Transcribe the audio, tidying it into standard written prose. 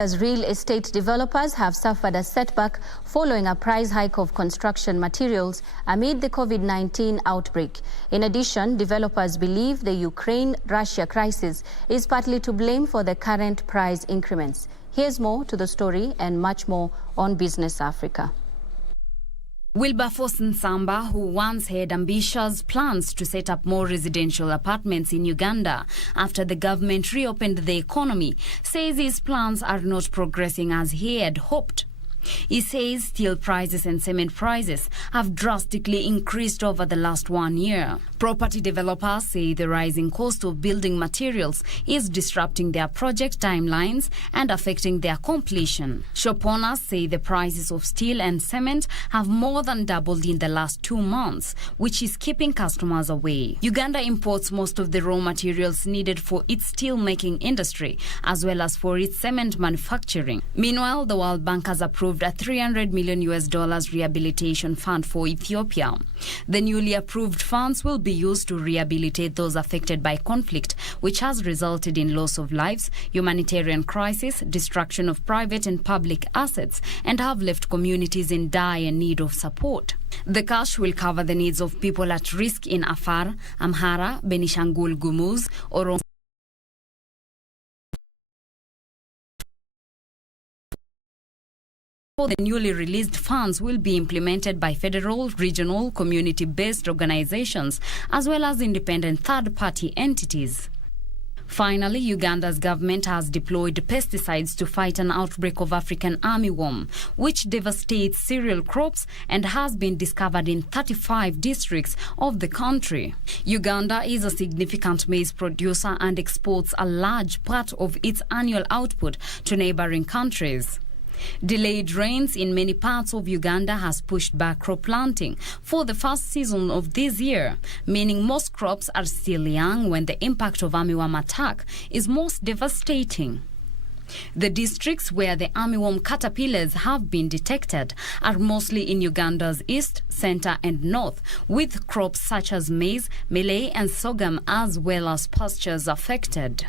As real estate developers have suffered a setback following a price hike of construction materials amid the COVID-19 outbreak. In addition, developers believe the Ukraine-Russia crisis is partly to blame for the current price increments. Here's more to the story and much more on Business Africa. Wilberforce Nsamba, who once had ambitious plans to set up more residential apartments in Uganda after the government reopened the economy, says his plans are not progressing as he had hoped. He says steel prices and cement prices have drastically increased over the last 1 year. Property developers say the rising cost of building materials is disrupting their project timelines and affecting their completion. Shop owners say the prices of steel and cement have more than doubled in the last 2 months, which is keeping customers away. Uganda imports most of the raw materials needed for its steel-making industry, as well as for its cement manufacturing. Meanwhile, the World Bank has approved a $300 million rehabilitation fund for Ethiopia. The newly approved funds will be used to rehabilitate those affected by conflict, which has resulted in loss of lives, humanitarian crisis, destruction of private and public assets, and have left communities in dire need of support. The cash will cover the needs of people at risk in Afar, Amhara, Benishangul Gumuz, Oromo. The newly released funds will be implemented by federal, regional, community-based organizations, as well as independent third-party entities. Finally, Uganda's government has deployed pesticides to fight an outbreak of African armyworm, which devastates cereal crops and has been discovered in 35 districts of the country. Uganda is a significant maize producer and exports a large part of its annual output to neighboring countries. Delayed rains in many parts of Uganda has pushed back crop planting for the first season of this year, meaning most crops are still young when the impact of armyworm attack is most devastating. The districts where the armyworm caterpillars have been detected are mostly in Uganda's east, center and north, with crops such as maize, millet and sorghum as well as pastures affected.